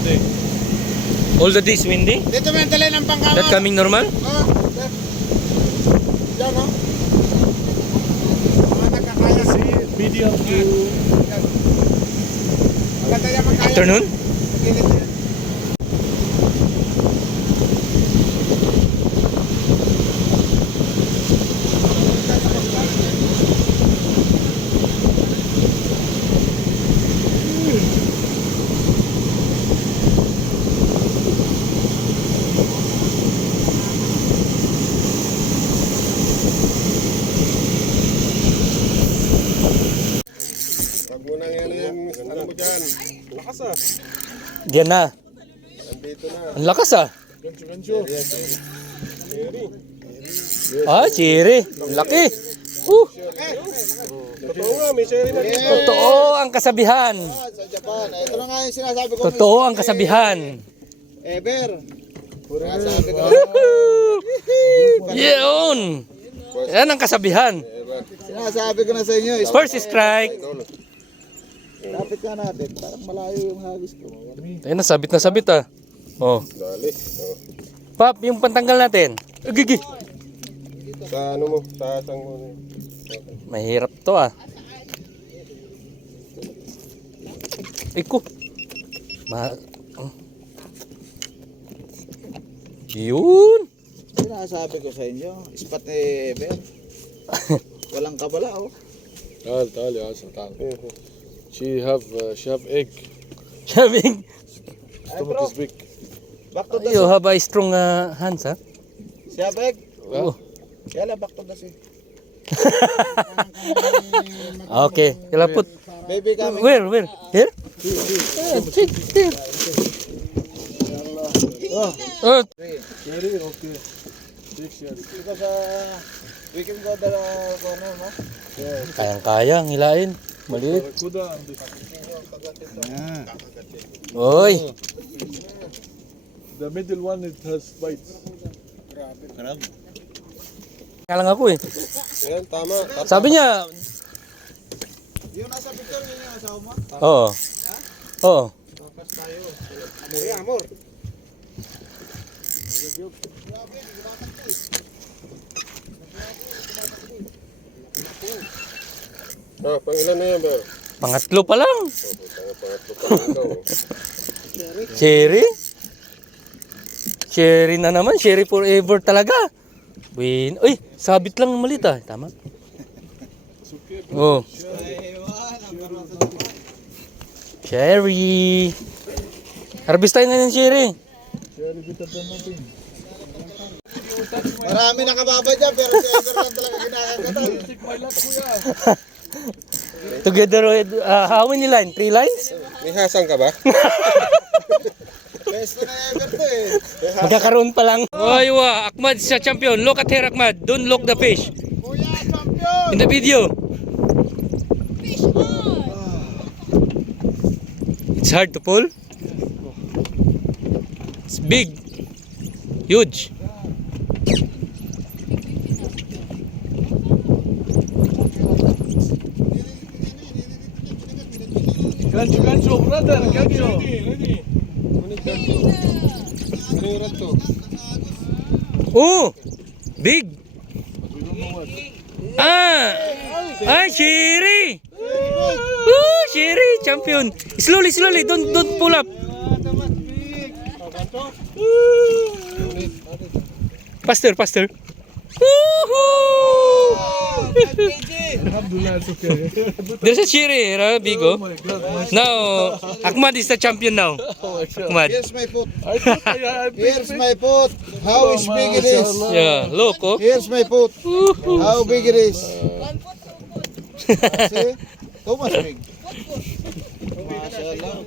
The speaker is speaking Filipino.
the day. All the days windy? Dito may dala ng pangkama. That coming normal? Diyan, no? Mga nakakaya. Medium to... Maganda yan magkaya. Afternoon? Pagkilit yan. Unang yan yung ano mo dyan. Lakas ah. Diyan na. Andito na. Ang lakas ah. Gancho. Ah, cherry. Ang laki. Totoo nga, may sherry na dito. Totoo ang kasabihan. Sa Japan. Ito na nga yung sinasabi ko. Totoo ang kasabihan. Ever. Sinasabi ko. Yun. Yan ang kasabihan. Sinasabi ko na sa inyo. First strike. Lapit ka natin. Parang malayo yung hagis ko. Ayun na, sabit ah. Oh. Dali. Oh. Pap, yung pantanggal natin. Gigi. Sa ano mo, sa sang mo. Mahirap to ah. Iko. Yun. Sinasabi ko sa inyo. Ispat ni Ever. Walang kabala, oh. تعال يا عسل تعال. She have egg. Shabing. Stomach is big. Back to the You have a strong hands ha? Siya, Beg. Oh. Yala, back to the sea. Okay. Kalapot. Baby coming. Where? Here? Here. Oh, Oh. Sherry, okay. Big sherry. because we can go the corner, no? Kayang-kaya, hilain. Maliit. Barracuda and this. Oy. The middle one it has bites. Kaya lang ako eh. Yan, tama. Sabi niya, Yung nasa picture, yun yung asawa mo? oo. Oo. Amor yan, amor. Ah, pangilan na yan, Ber. Pangatlo pa lang. Pangatlo pa lang daw. Cherry? Cherry na naman. Cherry forever talaga. Uy, sabit lang malit ah. Tama? Oh. Cherry. Harvest tayo ngayon, cherry. Sherry bitter than nothing. Marami nakababa dyan, pero si Ever lang talaga ginagagatan. Take my luck, kuya. Together with, how many lines? 3 lines? May hasang ka ba? Best na Ever to eh. Magkakaroon pa lang. Oy, Ahmad is a champion. Look at here, Ahmad. Don't look the fish. Kuya, champion! In the video. Fish on! It's hard to pull. It's big. Huge. Gancho, brother, gancho. Ano yung rat to? Oh! Big! Ah, Sherry! Oh, Sherry! Champion! Slowly! Don't pull up! Faster! Woohoo! Alhamdulillah, it's okay. There's a Sherry, big Oh oh. my God, nice. Now, Ahmad is the champion now. Oh my God. Ahmad. Here's my foot. I thought I Here's my foot. How big it is. Yeah, look oh. Here's my foot. Woohoo. How big it is. One foot, 2 foot. See? Too much big. Mashallah.